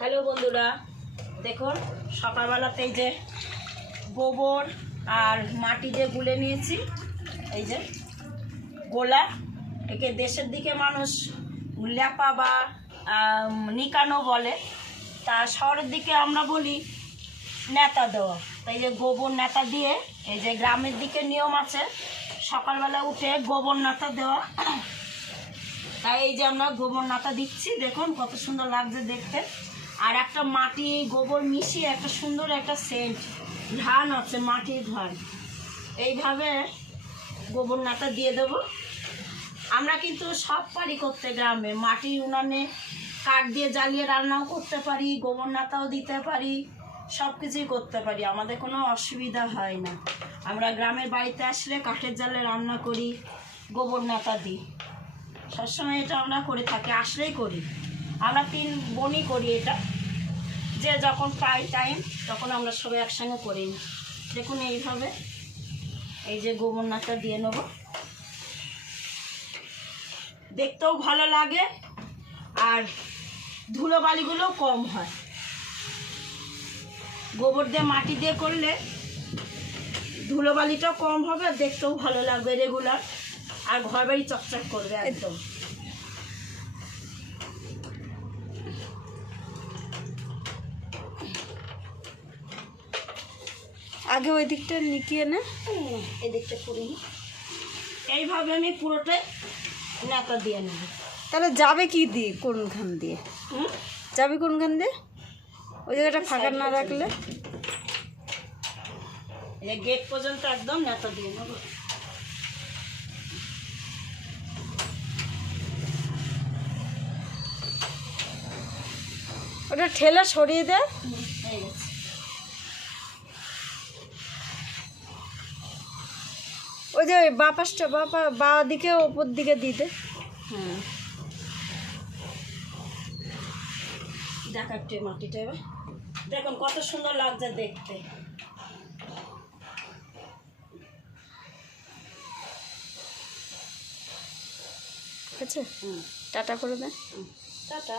Hello বন্ধুরা, দেখুন সকালবেলাতেই যে গোবর আর মাটি যে গুলে নিয়েছি, এই যে গোলা, একে দেশের দিকে মানুষ ল্যাপা বা নিকানো বলে, তা শহরের দিকে আমরা বলি নেতা দেওয়া। তাই যে গোবর নেতা দিয়ে, এই যে গ্রামের দিকে নিয়ম আছে সকালবেলা উঠে গোবর নেতা দেওয়া, তাই এই যে আমরা গোবর নাতা দিচ্ছি। দেখুন কত সুন্দর লাগছে দেখতে। আর একটা মাটি গোবর মিশিয়ে একটা সুন্দর একটা সেন্ট ঘ্রাণ আছে, মাটির ঘ্রাণ। এইভাবে গোবর নাতা দিয়ে দেব। আমরা কিন্তু সব পারি করতে, গ্রামে মাটির উনানে কাঠ দিয়ে জ্বালিয়ে রান্নাও করতে পারি, গোবর নাতাও দিতে পারি, সব কিছুই করতে পারি, আমাদের কোনো অসুবিধা হয় না। আমরা গ্রামের বাড়িতে আসলে কাঠের জালে রান্না করি, গোবর নাতা দিই, সবসময় এটা আমরা করে থাকি, আসলেই করি। আমরা 3 বোনই করি এটা, যে যখন পাই টাইম তখন আমরা সবাই একসঙ্গে করি। দেখুন এইভাবে এই যে গোবর নাতা দিয়ে নেব, দেখতেও ভালো লাগে আর ধুলোবালিগুলো কম হয়। গোবর দিয়ে মাটি দিয়ে করলে ধুলোবালিটাও কম হবে, দেখতেও ভালো লাগবে রেগুলার, আর ঘর বাড়ি চকচক করবে একদম। আগে ওই দিকটা নিকিয়ে না, এই দিকটা করে নিই। এইভাবে আমি পুরোটাই নেতা দিয়ে নেব। তাহলে যাবে কি দিয়ে, কোনখান দিয়ে যাবে, কোনখান দিয়ে? ওই জায়গাটা ফাঁকা না রাখলে এই গেট পর্যন্ত একদম নেতা দিয়ে নেব। ওটা ঠেলা সরিয়ে দেয়। হয়ে গেছে। ওই যে ওই বাপাসটা বা দিকে ওপর দিকে দিতে। হ্যাঁ, দেখাচ্ছে মাটিটা এবার। দেখুন কত সুন্দর লাগছে দেখতে। ঠিক আছে, টাটা করে দেয়। টাটা।